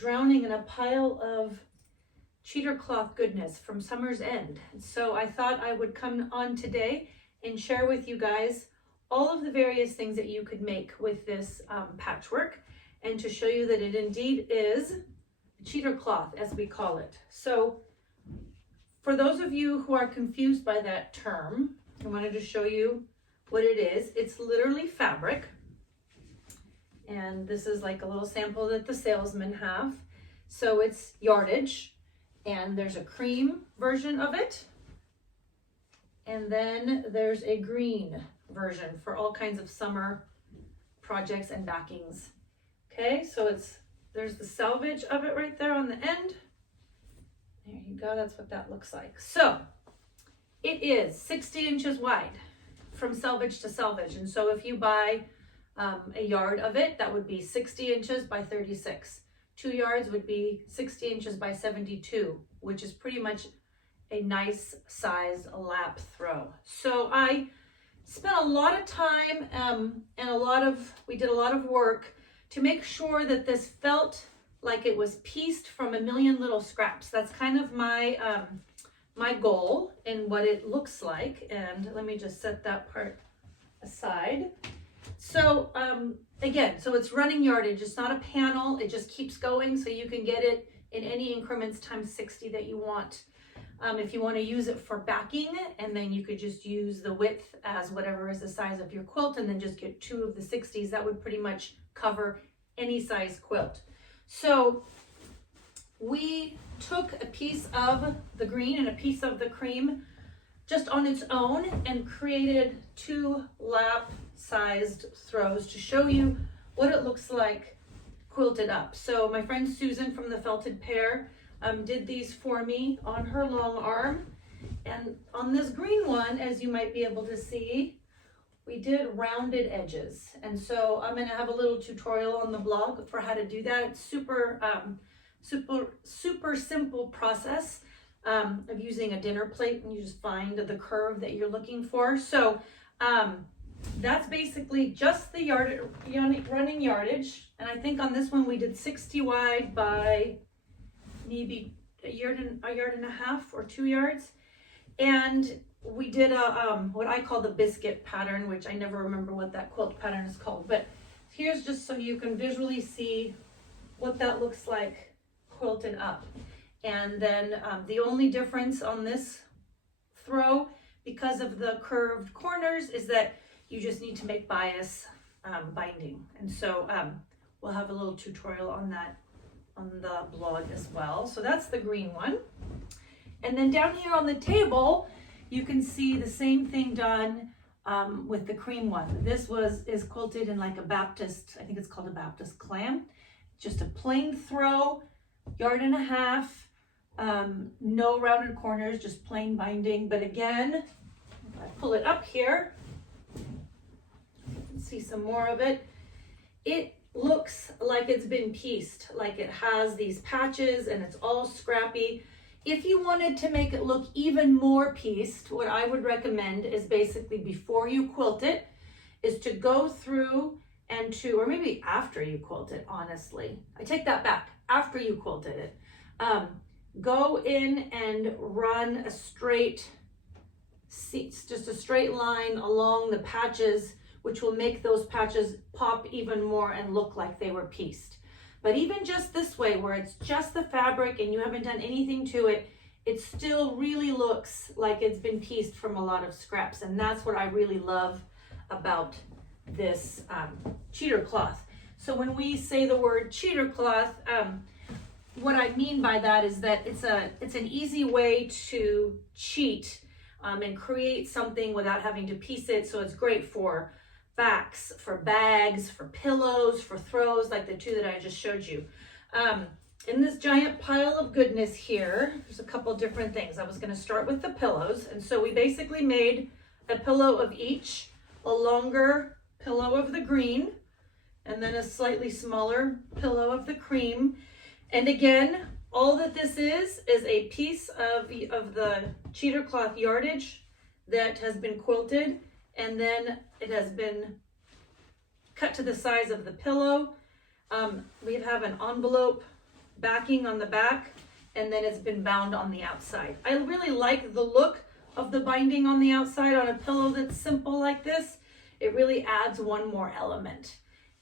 drowning in a pile of cheater cloth goodness from summer's end. So I thought I would come on today and share with you guys all of the various things that you could make with this patchwork, and to show you that it indeed is cheater cloth, as we call it. So for those of you who are confused by that term, I wanted to show you what it is. It's literally fabric. And this is like a little sample that the salesmen have. So it's yardage, and there's a cream version of it. And then there's a green version for all kinds of summer projects and backings. Okay, so there's the selvage of it right there on the end. There you go, that's what that looks like. So it is 60 inches wide from selvage to selvage. And so if you buy a yard of it, that would be 60 inches by 36. 2 yards would be 60 inches by 72, which is pretty much a nice size lap throw. So I spent a lot of time and we did a lot of work to make sure that this felt like it was pieced from a million little scraps. That's kind of my my goal and what it looks like. And let me just set that part aside. So again, so it's running yardage. It's not a panel. It just keeps going, so you can get it in any increments times 60 that you want. If you want to use it for backing, and then you could just use the width as whatever is the size of your quilt, and then just get 2 of the 60s. That would pretty much cover any size quilt. So we took a piece of the green and a piece of the cream just on its own and created 2 lap sized throws to show you what it looks like quilted up. So my friend Susan from the Felted Pear did these for me on her long arm. And on this green one, as you might be able to see, we did rounded edges. And so I'm going to have a little tutorial on the blog for how to do that. It's super simple process of using a dinner plate, and you just find the curve that you're looking for. So that's basically just the running yardage. And I think on this one we did 60 wide by maybe a yard and a half or 2 yards. And we did a what I call the biscuit pattern, which I never remember what that quilt pattern is called. But here's just so you can visually see what that looks like quilted up. And then the only difference on this throw, because of the curved corners, is that you just need to make bias binding. And so we'll have a little tutorial on that on the blog as well. So that's the green one. And then down here on the table, you can see the same thing done with the cream one. This is quilted in like a Baptist, I think it's called a Baptist clam. Just a plain throw, yard and a half, no rounded corners, just plain binding. But again, if I pull it up here, you can see some more of it. It looks like it's been pieced, like it has these patches and it's all scrappy. If you wanted to make it look even more pieced, what I would recommend is basically before you quilt it, is to go through and or maybe after you quilt it, honestly. I take that back, after you quilted it. Go in and run a straight, just a straight line along the patches, which will make those patches pop even more and look like they were pieced. But even just this way, where it's just the fabric and you haven't done anything to it, it still really looks like it's been pieced from a lot of scraps. And that's what I really love about this cheater cloth. So when we say the word cheater cloth, what I mean by that is that it's an easy way to cheat and create something without having to piece it. So it's great for backs, for bags, for pillows, for throws like the 2 that I just showed you. In this giant pile of goodness here, there's a couple different things. I was going to start with the pillows. And so we basically made a pillow of each, a longer pillow of the green, and then a slightly smaller pillow of the cream. And again, all that this is a piece of the cheater cloth yardage that has been quilted, and then it has been cut to the size of the pillow. We have an envelope backing on the back, and then it's been bound on the outside. I really like the look of the binding on the outside on a pillow that's simple like this. It really adds one more element.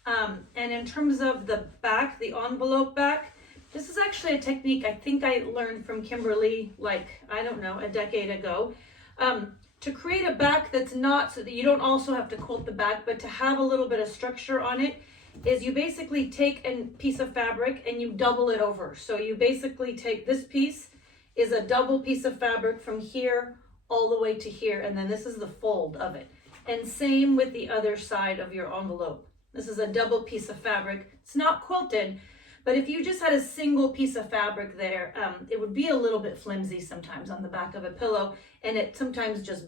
And in terms of the back, the envelope back, this is actually a technique I think I learned from Kimberly, like, I don't know, a decade ago. To create a back that's not, so that you don't also have to quilt the back, but to have a little bit of structure on it, is you basically take a piece of fabric and you double it over. So you basically take this piece is a double piece of fabric from here all the way to here, and then this is the fold of it. And same with the other side of your envelope. This is a double piece of fabric. It's not quilted, but if you just had a single piece of fabric there, it would be a little bit flimsy sometimes on the back of a pillow, and it sometimes just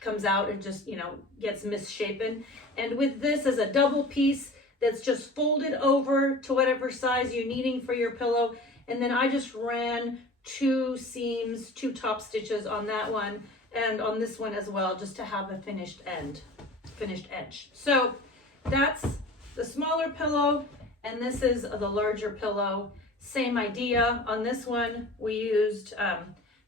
comes out and just, you know, gets misshapen. And with this as a double piece that's just folded over to whatever size you're needing for your pillow, and then I just ran 2 seams, 2 top stitches on that one and on this one as well, just to have a finished edge. So that's the smaller pillow, and this is the larger pillow. Same idea. On this one, we used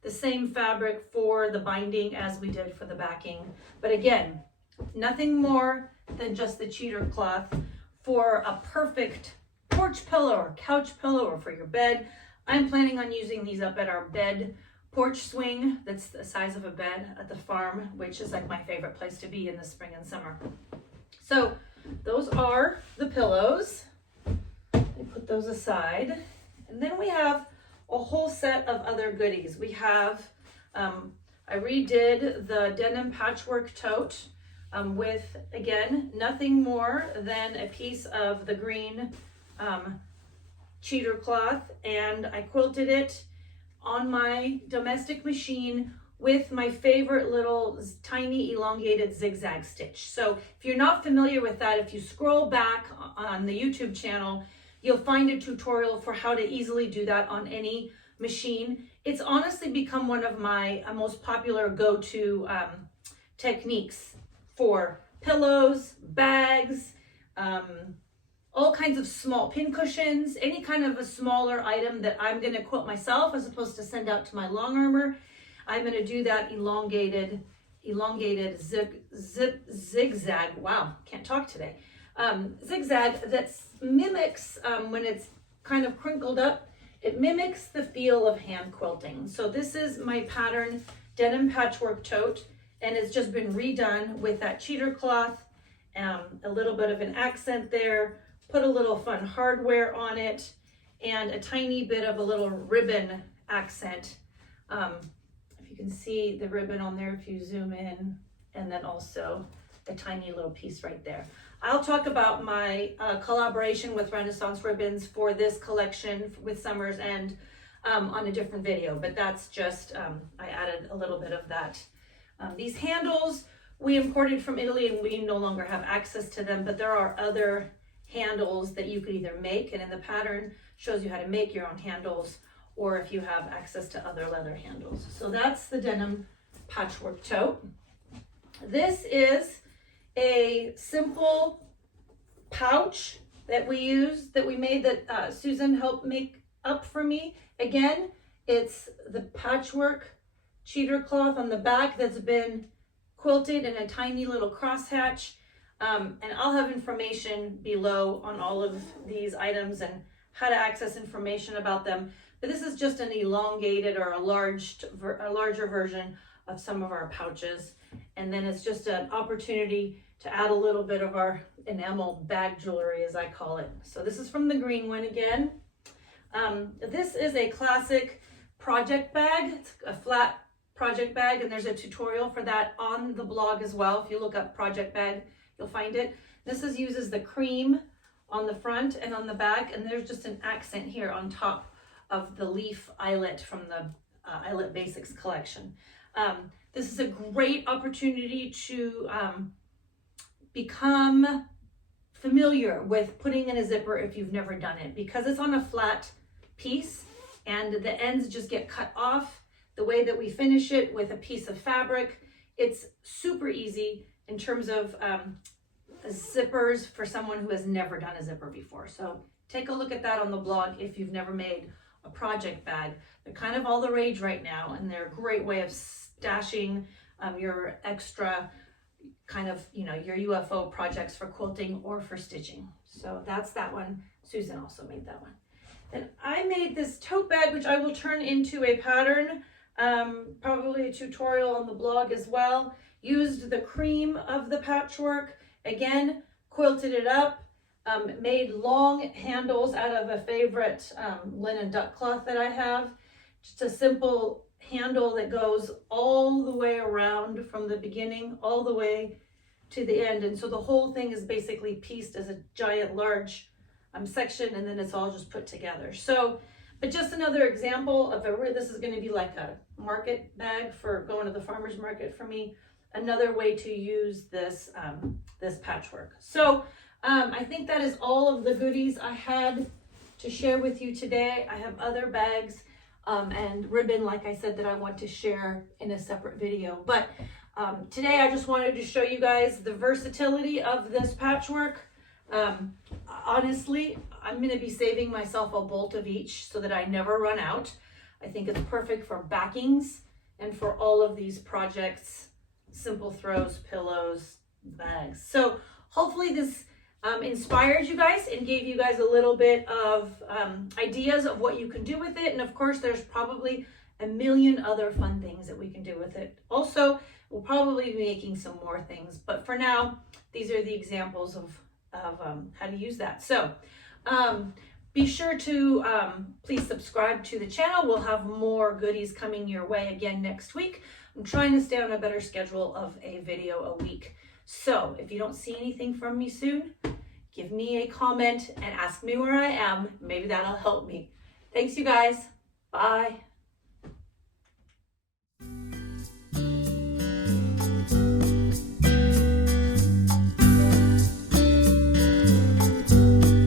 the same fabric for the binding as we did for the backing. But again, nothing more than just the cheater cloth for a perfect porch pillow or couch pillow or for your bed. I'm planning on using these up at our bed porch swing that's the size of a bed at the farm, which is like my favorite place to be in the spring and summer. So those are the pillows. I put those aside. And then we have a whole set of other goodies. We have, I redid the denim patchwork tote with, again, nothing more than a piece of the green cheater cloth, and I quilted it on my domestic machine with my favorite little tiny elongated zigzag stitch. So if you're not familiar with that, if you scroll back on the YouTube channel, you'll find a tutorial for how to easily do that on any machine. It's honestly become one of my most popular go-to techniques for pillows, bags, all kinds of small pin cushions, any kind of a smaller item that I'm going to quilt myself as opposed to send out to my long armor. I'm going to do that elongated zigzag. Wow, can't talk today. Zigzag that mimics, when it's kind of crinkled up, it mimics the feel of hand quilting. So this is my pattern denim patchwork tote, and it's just been redone with that cheater cloth, a little bit of an accent there, put a little fun hardware on it, and a tiny bit of a little ribbon accent. If you can see the ribbon on there if you zoom in, and then also a tiny little piece right there. I'll talk about my collaboration with Renaissance Ribbons for this collection with Summer's End on a different video, but that's just, I added a little bit of that. These handles we imported from Italy and we no longer have access to them, but there are other handles that you could either make, and in the pattern shows you how to make your own handles, or if you have access to other leather handles. So that's the denim patchwork tote. This is a simple pouch that we made that Susan helped make up for me. Again, it's the patchwork cheater cloth on the back that's been quilted in a tiny little crosshatch. And I'll have information below on all of these items and how to access information about them. But this is just an elongated or a larger version of some of our pouches. And then it's just an opportunity to add a little bit of our enamel bag jewelry, as I call it. So this is from the green one again. This is a classic project bag. It's a flat project bag, and there's a tutorial for that on the blog as well. If you look up project bag, you'll find it. This uses the cream on the front and on the back, and there's just an accent here on top of the leaf eyelet from the Eyelet Basics collection. This is a great opportunity to become familiar with putting in a zipper if you've never done it, because it's on a flat piece and the ends just get cut off. The way that we finish it with a piece of fabric, it's super easy in terms of zippers for someone who has never done a zipper before. So take a look at that on the blog if you've never made a project bag. They're kind of all the rage right now, and they're a great way of stashing your extra kind of, you know, your UFO projects for quilting or for stitching. So that's that one. Susan also made that one. And I made this tote bag, which I will turn into a pattern, probably a tutorial on the blog as well. Used the cream of the patchwork, again, quilted it up, made long handles out of a favorite linen duck cloth that I have. Just a simple handle that goes all the way around from the beginning all the way to the end. And so the whole thing is basically pieced as a giant large section, and then it's all just put together. So, but just another example of this is going to be like a market bag for going to the farmer's market for me. Another way to use this this patchwork. So I think that is all of the goodies I had to share with you today. I have other bags and ribbon, like I said, that I want to share in a separate video. But today I just wanted to show you guys the versatility of this patchwork. Honestly, I'm going to be saving myself a bolt of each so that I never run out. I think it's perfect for backings and for all of these projects, simple throws, pillows, bags. So hopefully this inspired you guys and gave you guys a little bit of ideas of what you can do with it. And of course, there's probably a million other fun things that we can do with it. Also, we'll probably be making some more things, but for now, these are the examples of how to use that. So be sure to please subscribe to the channel. We'll have more goodies coming your way again next week. I'm trying to stay on a better schedule of a video a week. So if you don't see anything from me soon, give me a comment and ask me where I am. Maybe that'll help me. Thanks, you guys. Bye.